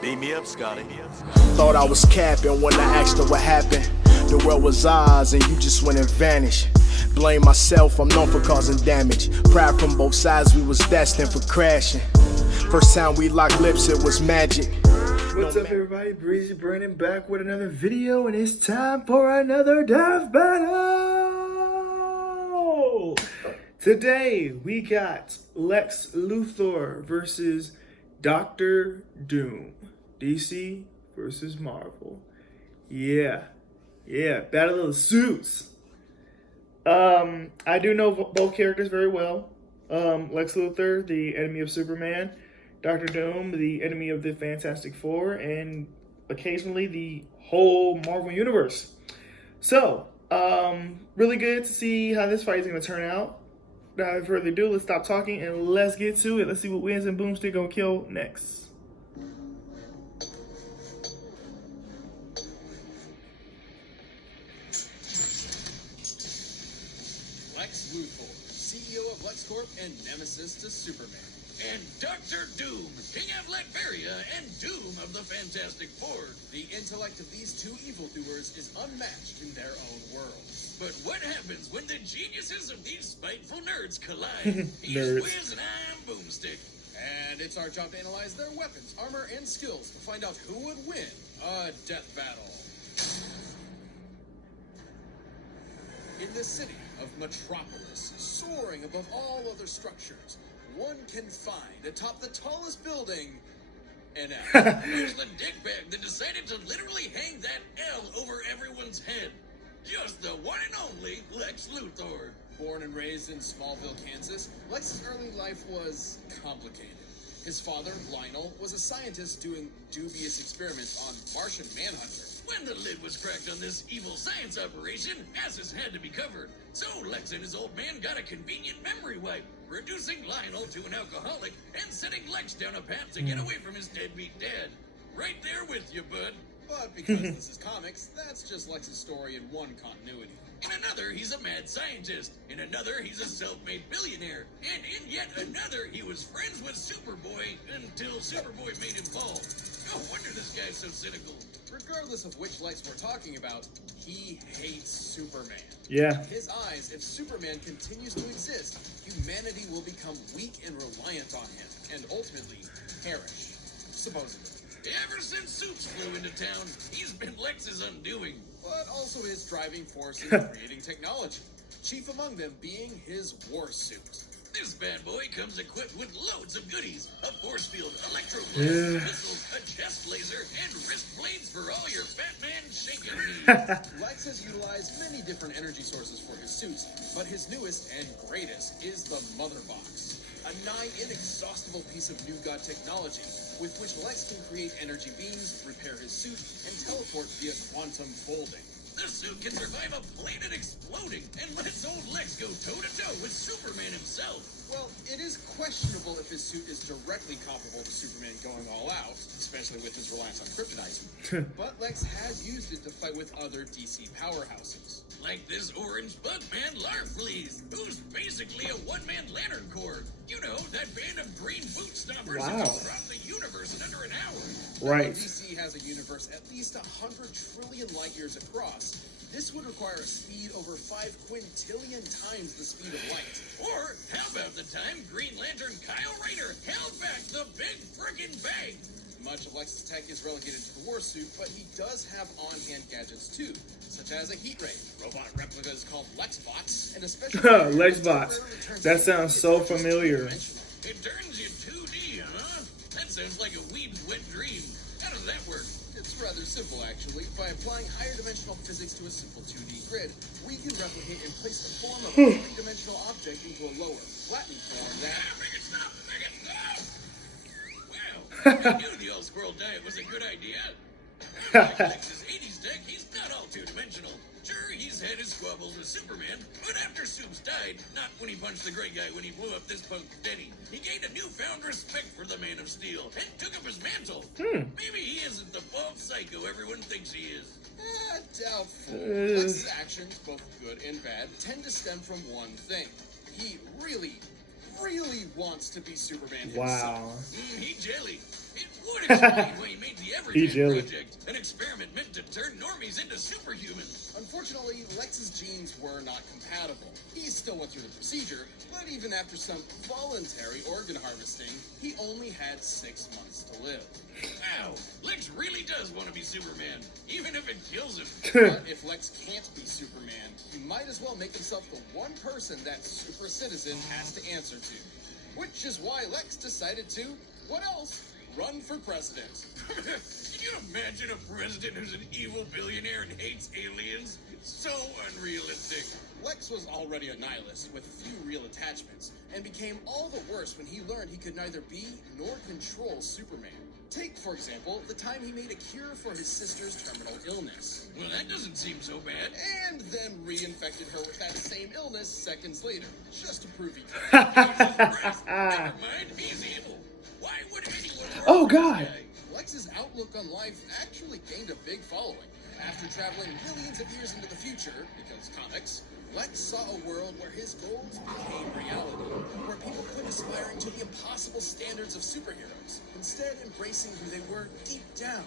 Beat me up, Scotty. Thought I was capping when I asked her what happened. The world was ours and you just went and vanished. Blame myself, I'm known for causing damage. Pride from both sides, we was destined for crashing. First time we locked lips, it was magic. What's up, everybody? Breezy Brandon back with another video, and it's time for another death battle! Today, we got Lex Luthor versus Dr. Doom. DC versus Marvel. Yeah, Battle of the Suits. I do know both characters very well. Lex Luthor, the enemy of Superman. Dr. Doom, the enemy of the Fantastic Four, and occasionally the whole Marvel Universe. So, really good to see how this fight is going to turn out. Without further ado, let's stop talking and let's get to it. Let's see what wins and Boomstick gonna kill next. Lex Luthor, CEO of LexCorp and nemesis to Superman. And Dr. Doom, King of Latveria and Doom of the Fantastic Four. The intellect of these two evildoers is unmatched in their own world. But what happens when the geniuses of these spiteful nerds collide? He's Nerds. Wiz and I'm Boomstick. And it's our job to analyze their weapons, armor, and skills to find out who would win a death battle. In the city of Metropolis, soaring above all other structures, one can find atop the tallest building an L. Who's the dickbag that decided to literally hang that L over everyone's head? Just the one and only Lex Luthor. Born and raised in Smallville, Kansas, Lex's early life was complicated. His father, Lionel, was a scientist doing dubious experiments on Martian Manhunter. When the lid was cracked on this evil science operation, asses had to be covered. So Lex and his old man got a convenient memory wipe, reducing Lionel to an alcoholic and setting Lex down a path to get away from his deadbeat dad. Right there with you, bud. But because this is comics, that's just Lex's story in one continuity. In another, he's a mad scientist. In another, he's a self-made billionaire. And in yet another, he was friends with Superboy until Superboy made him fall. No wonder this guy's so cynical. Regardless of which Lex we're talking about, he hates Superman. Yeah. In his eyes, if Superman continues to exist, humanity will become weak and reliant on him, and ultimately perish. Supposedly. Ever since Supes flew into town, he's been Lex's undoing. But also his driving force in creating technology. Chief among them being his war suit. This bad boy comes equipped with loads of goodies. A force field, electroblast, missiles, a chest laser, and wrist blades for all your Batman shaking needs. Lex has utilized many different energy sources for his suits, but his newest and greatest is the Mother Box. A nigh inexhaustible piece of new god technology with which Lex can create energy beams, repair his suit, and teleport via quantum folding. The suit can survive a planet exploding and lets old Lex go toe-to-toe with Superman himself. Well, it is questionable if his suit is directly comparable to Superman going all out, especially with his reliance on kryptonite. But Lex has used it to fight with other DC powerhouses. Like this orange bug man, Larfleeze, who's basically a one-man Lantern Corps. You know, that band of green boot stompers that Wow. can drop the universe in under an hour. Right. DC has a universe at least 100 trillion light years across. This would require a speed over 5 quintillion times the speed of light. Or how about the time Green Lantern Kyle Rayner held back the big frickin' bang? Much of Lex's tech is relegated to the war suit, but he does have on-hand gadgets too, such as a heat ray, robot replicas called Lexbots, and especially Lexbots. That sounds so familiar. It turns you 2D, huh? That sounds like a weeb's wet dream. How does that work? It's rather simple, actually. By applying higher dimensional physics to a simple 2D grid, we can replicate and place the form of a three-dimensional object into a lower, flattened form that... Make it stop! Make it stop! Wow, I knew the old squirrel diet was a good idea. Like Lex's 80s tech, he's not all two-dimensional. Sure, he's had his squabbles with Superman, but after Supes died, not when he punched the great guy when he blew up this punk Denny, he gained a newfound respect for the Man of Steel and took up his mantle. Maybe he isn't the bald psycho everyone thinks he is. Doubtful. Lex's actions, both good and bad, tend to stem from one thing. He really wants to be Superman himself. Wow. He jelly. It would explain why he made Eat jelly. Project, an experiment meant to turn normies into superhumans. Unfortunately, Lex's genes were not compatible. He still went through the procedure, but even after some voluntary organ harvesting, he only had 6 months to live. Wow, Lex really does want to be Superman, even if it kills him. But if Lex can't be Superman, he might as well make himself the one person that super citizen has to answer to. Which is why Lex decided to, what else? Run for president. Can you imagine a president who's an evil billionaire and hates aliens? So unrealistic. Lex was already a nihilist with few real attachments, and became all the worse when he learned he could neither be nor control Superman. Take, for example, the time he made a cure for his sister's terminal illness. Well, that doesn't seem so bad. And then reinfected her with that same illness seconds later, just to prove he could. Jesus Christ, never mind, he's evil. Why would anyone... Oh, God. Lex's outlook on life actually gained a big following. After traveling millions of years into the future, because comics, Lex saw a world where his goals became reality, where people quit aspiring to the impossible standards of superheroes, instead embracing who they were deep down,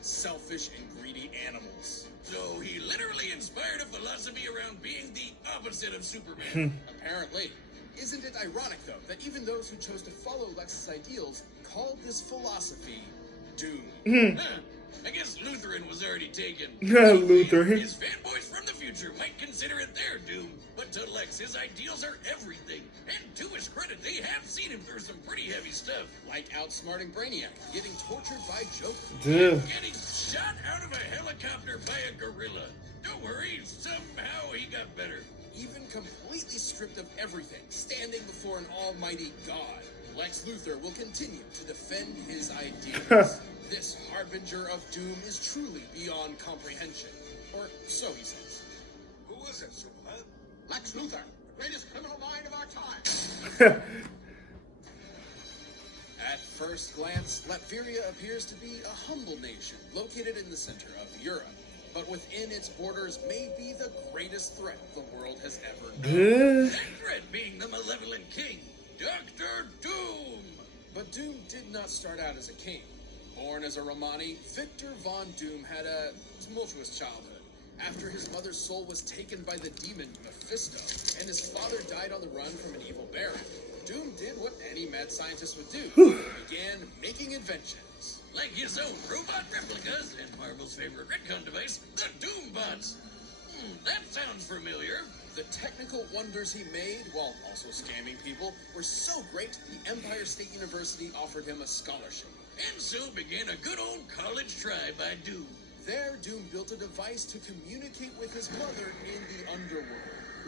selfish and greedy animals. So he literally inspired a philosophy around being the opposite of Superman. Apparently. Isn't it ironic, though, that even those who chose to follow Lex's ideals called this philosophy doom? Huh. I guess Lutheran was already taken. Luthor. His fanboys from the future might consider it their doom, but to Lex, his ideals are everything. And to his credit, they have seen him through some pretty heavy stuff. Like outsmarting Brainiac, getting tortured by Joker. Duh. Getting shot out of a helicopter by a gorilla. Don't worry, somehow he got better. Even completely stripped of everything, standing before an almighty God, Lex Luthor will continue to defend his ideals. This harbinger of doom is truly beyond comprehension. Or so he says. Who is it, Superman? Lex Luthor, the greatest criminal mind of our time. At first glance, Latveria appears to be a humble nation located in the center of Europe. But within its borders may be the greatest threat the world has ever known. That threat being the malevolent king, Dr. Doom. But Doom did not start out as a king. Born as a Romani, Victor Von Doom had a tumultuous childhood. After his mother's soul was taken by the demon Mephisto, and his father died on the run from an evil baron, Doom did what any mad scientist would do. He began making inventions. Like his own robot replicas and Marvel's favorite retcon device, the Doombots. That sounds familiar. The technical wonders he made, while also scamming people, were so great, the Empire State University offered him a scholarship. And so began a good old college try by Doom. There, Doom built a device to communicate with his mother in the underworld.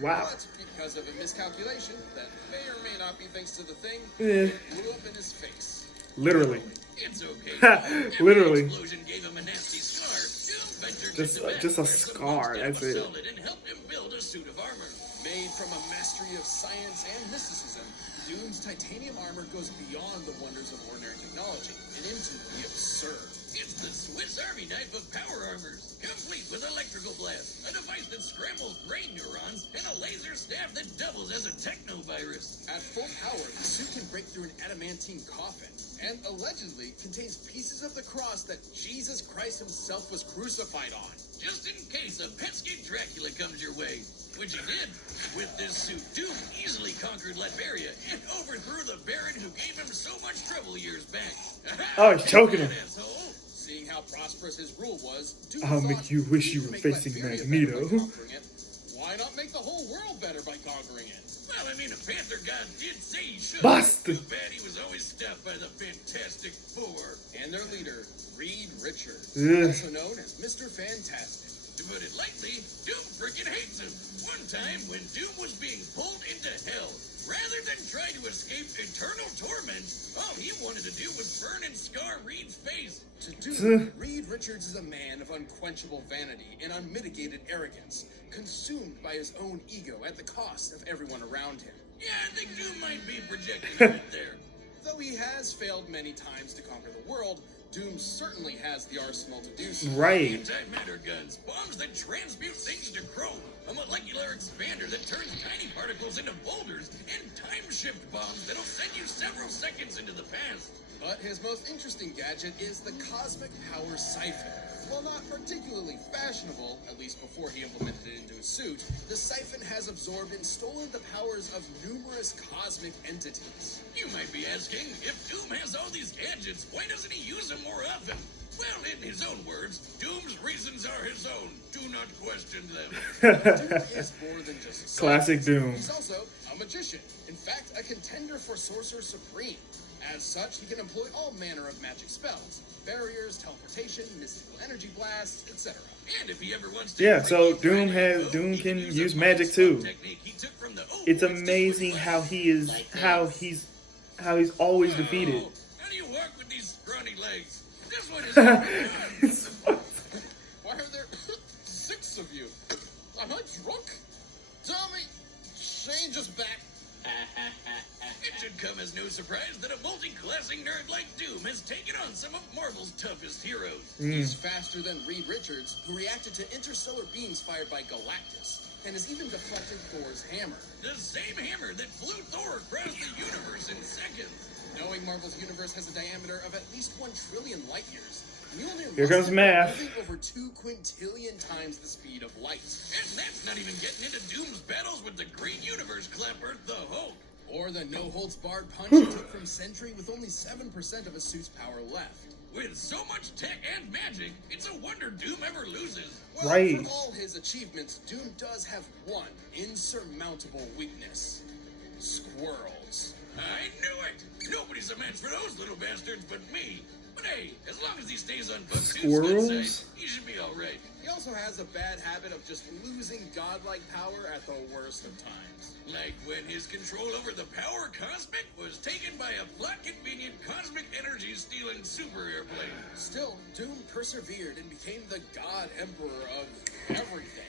Wow. But because of a miscalculation that may or may not be thanks to the thing, Eh. it blew up in his face. Literally. It's okay. Literally. The explosion gave him a nasty scar. Doom ventured into battle just a where some scar, monster that's was it. solid and helped him build a suit of armor. Made from a mastery of science and mysticism, Doom's titanium armor goes beyond the wonders of ordinary technology and into the absurd. It's the Swiss Army knife of power armors, complete with electrical blast, a device that scrambles brain neurons, and a laser staff that doubles as a technovirus. At full power, the suit can break through an adamantine coffin, and allegedly contains pieces of the cross that Jesus Christ himself was crucified on. Just in case a pesky Dracula comes your way, which he did. With this suit, Doom easily conquered Latveria and overthrew the Baron who gave him so much trouble years back. Oh, he's choking him. Asshole. Seeing how prosperous his rule was, Doom I'll thought, make you wish you "We were make facing Latveria better Magneto." by conquering it. Why not make the whole world better by conquering it? Well, I mean, a Panther God did say he should. Basta. Too bad he was always stopped by the Fantastic Four. And their leader, Reed Richards, Ugh. also known as Mr. Fantastic. To put it lightly, Doom freaking hates him. One time, when Doom was being pulled into hell, rather than try to escape eternal torment, all he wanted to do was burn and scar Reed's face. To Doom, Reed Richards is a man of unquenchable vanity and unmitigated arrogance, consumed by his own ego at the cost of everyone around him. Yeah, I think Doom might be projecting a bit there. Though he has failed many times to conquer the world, Doom certainly has the arsenal to do so. Right. Antimatter guns, bombs that transmute things to chrome, a molecular expander that turns tiny particles into boulders, and time-shift bombs that'll send you several seconds into the past. But his most interesting gadget is the Cosmic Power Siphon. While not particularly fashionable, at least before he implemented it into his suit, the siphon has absorbed and stolen the powers of numerous cosmic entities. You might be asking, if Doom has all these gadgets, why doesn't he use them more often? Well, in his own words, Doom's reasons are his own. Do not question them. Doom is more than just a scientist. Classic Doom. He's also a magician. In fact, a contender for Sorcerer Supreme. As such, he can employ all manner of magic spells. Barriers, teleportation, mystical energy blasts, etc. And if he ever wants to Yeah, so Doom can use magic too. It's amazing how he's always defeated. How do you walk with these scrawny legs? This one is Why are there 6 of you? Am I drunk? Tommy, Shane just back. It should come as no surprise that a multi-classing nerd like Doom has taken on some of Marvel's toughest heroes. He's faster than Reed Richards, who reacted to interstellar beams fired by Galactus, and has even deflected Thor's hammer. The same hammer that flew Thor across the universe in seconds. Knowing Marvel's universe has a diameter of at least 1 trillion light years, Mjolnir Here comes must math. be moving over 2 quintillion times the speed of light. And that's not even getting into Doom's battles with the Green Universe Clapper, the Hulk. Or the no-holds-barred punch he took from Sentry with only 7% of his suit's power left. With so much tech and magic, it's a wonder Doom ever loses. Well, Right. for all his achievements, Doom does have one insurmountable weakness. Squirrels. I knew it! Nobody's a match for those little bastards but me. But hey, as long as he stays on Buck's good Squirrels? side, he should be alright. He also has a bad habit of just losing godlike power at the worst of times. Like when his control over the power cosmic was taken by a plot-convenient cosmic energy-stealing super airplane. Still, Doom persevered and became the God Emperor of everything.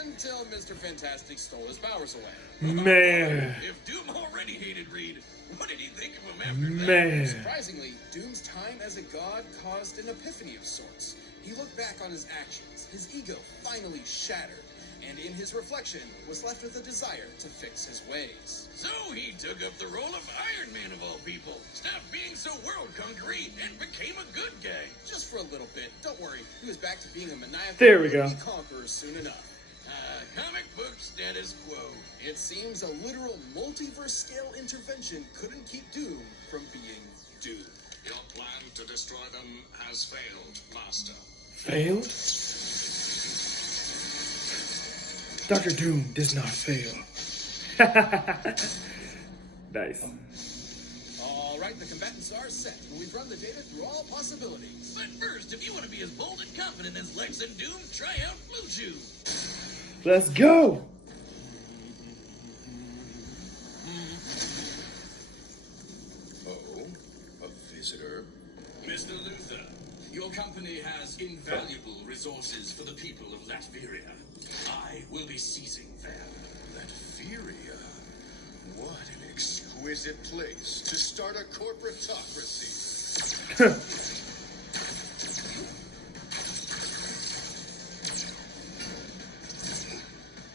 Until Mr. Fantastic stole his powers away. Man. If Doom already hated Reed, what did he think of him after that? Man. Surprisingly, Doom's time as a god caused an epiphany of sorts. He looked back on his actions, his ego finally shattered, and in his reflection was left with a desire to fix his ways. So he took up the role of Iron Man of all people, stopped being so world-conquering, and became a good guy. Just for a little bit, don't worry, he was back to being a maniacal There we go. conqueror soon enough. Comic book status quo. It seems a literal multiverse-scale intervention couldn't keep Doom from being Doom. Your plan to destroy them has failed, Master. Failed? Dr. Doom does not fail. Nice. All right, the combatants are set. We've run the data through all possibilities. But first, if you want to be as bold and confident as Lex and Doom, try out Blue Chew. Let's go. Oh, a visitor? Mr. Luthor, your company has invaluable resources for the people of Latveria. I will be seizing them. Latveria? What an exquisite place to start a corporatocracy.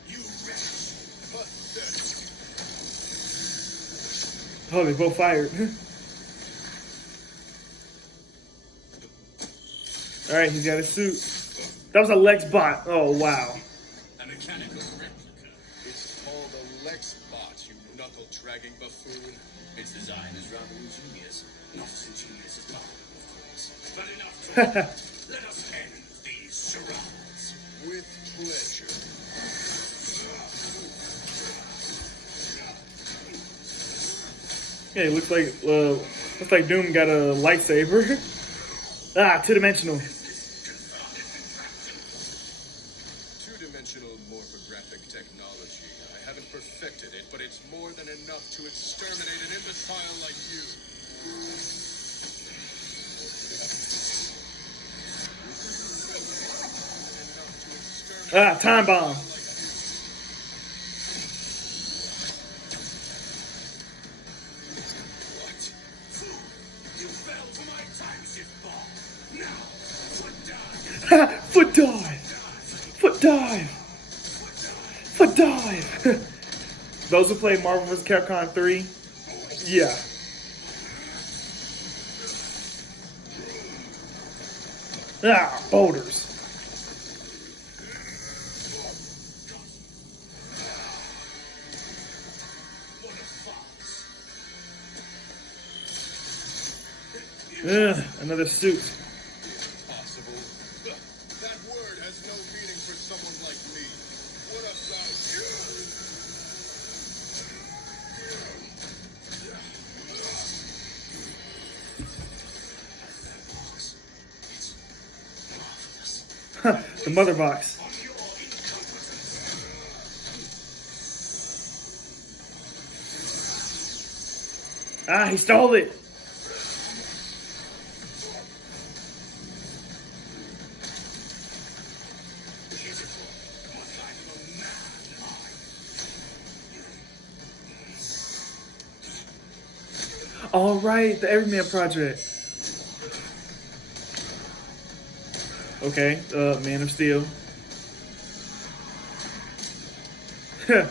You wretch! Pathetic. Oh, they both fired. Alright, he's got a suit. That was a Lex bot. Oh, wow. A mechanical replica. It's called a Lex bot, you knuckle-dragging buffoon. Its design is rather ingenious. Not as ingenious as mine, of course. But enough talk. Let us end these charades. With pleasure. Yeah, it looks like Doom got a lightsaber. Ah, two-dimensional. Two-dimensional morphographic technology. I haven't perfected it, but it's more than enough to exterminate an imbecile like you. Ah, time bomb. What? You fell for my time shift ball. Now, foot down. Foot dive. Foot dive. Foot dive. Those who play Marvel vs. Capcom 3, yeah. Ah, boulders. Another suit. Possible. That word has no meaning for someone like me. What about you? The mother box. Ah, he stole it. All right, the Everyman Project. Okay, Man of Steel. Yeah,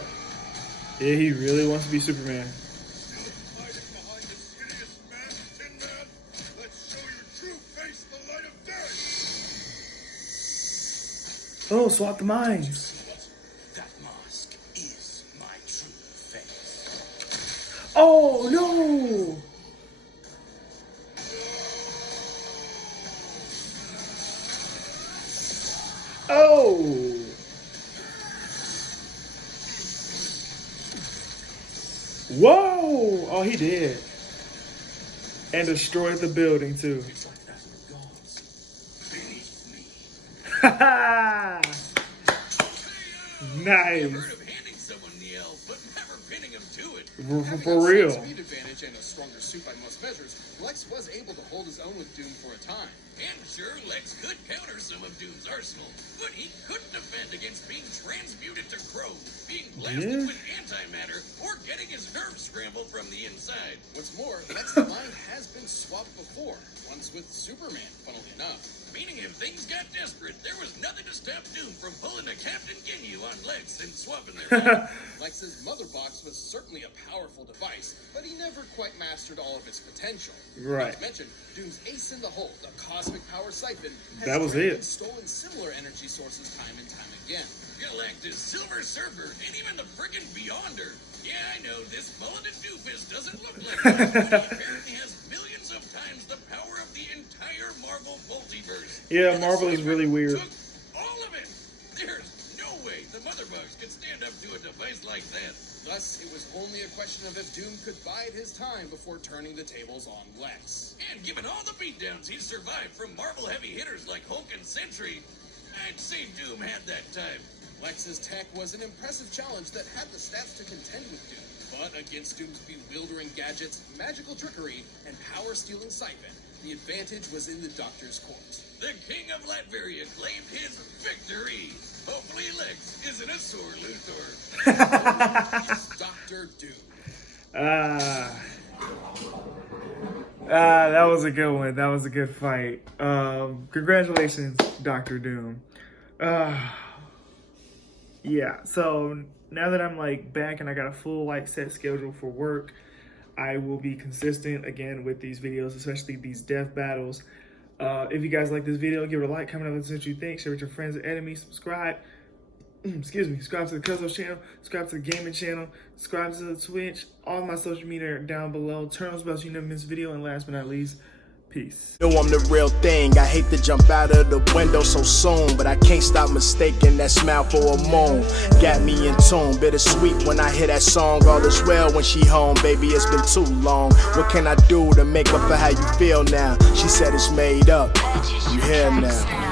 he really wants to be Superman. Hiding behind this hideous mask, Tin Man. Let's show your true face in the light of day. Oh, swap the minds. That mask is my true face. Oh no! Oh! Whoa! Oh, he did. And destroyed the building too. It's like that of the gods beneath me. Ha Nice. I've heard of handing someone the L, but never pinning him to it. For real. Having a speed advantage and a stronger suit by most measures, Lex was able to hold his own with Doom for a time. And sure, Lex could counter some of Doom's arsenal, but he couldn't defend against being transmuted to chrome, being blasted with antimatter, or getting his nerves scrambled from the inside. What's more, Lex's mind has been swapped before, once with Superman, funnily enough. Meaning if things got desperate, there was nothing to stop Doom from pulling a Captain Ginyu on Lex and swapping their minds. Lex's mother box was certainly a powerful device, but he never quite mastered all of its potential. Right. Not to mention, Doom's ace in the hole, the cosmic power siphon, has That was already it. stolen similar energy sources time and time again. Galactus, Silver Surfer, and even the friggin' Beyonder. Yeah, I know, this bulleted doofus doesn't look like much, but he apparently has millions of times the power of the entire Marvel multiverse. Yeah, And the Marvel is Cypher really weird. took all of it. There's no way the Mother Box could stand up to a device like that. Thus, it was only a question of if Doom could bide his time before turning the tables on Lex. And given all the beatdowns he's survived from Marvel heavy hitters like Hulk and Sentry, I'd say Doom had that time. Lex's tech was an impressive challenge that had the stats to contend with Doom. But against Doom's bewildering gadgets, magical trickery, and power-stealing siphon, the advantage was in the Doctor's court. The King of Latveria claimed his victory. Hopefully Lex isn't a sore Luthor. It's Dr. Doom. That was a good one. That was a good fight. Congratulations, Dr. Doom. Yeah, so now that I'm like back and I got a full like set schedule for work, I will be consistent again with these videos, especially these death battles. If you guys like this video, give it a like, comment on what you think, share with your friends and enemies, subscribe. Excuse me, subscribe to the Cuzzo channel, subscribe to the gaming channel, subscribe to the Twitch, all my social media are down below. Turn on those bells so you never miss a video, and last but not least, peace. Know I'm the real thing. I hate to jump out of the window so soon, but I can't stop mistaking that smile for a moon. Got me in tune, bittersweet when I hear that song. All is well when she home, baby, it's been too long. What can I do to make up for how you feel now? She said it's made up. You here now.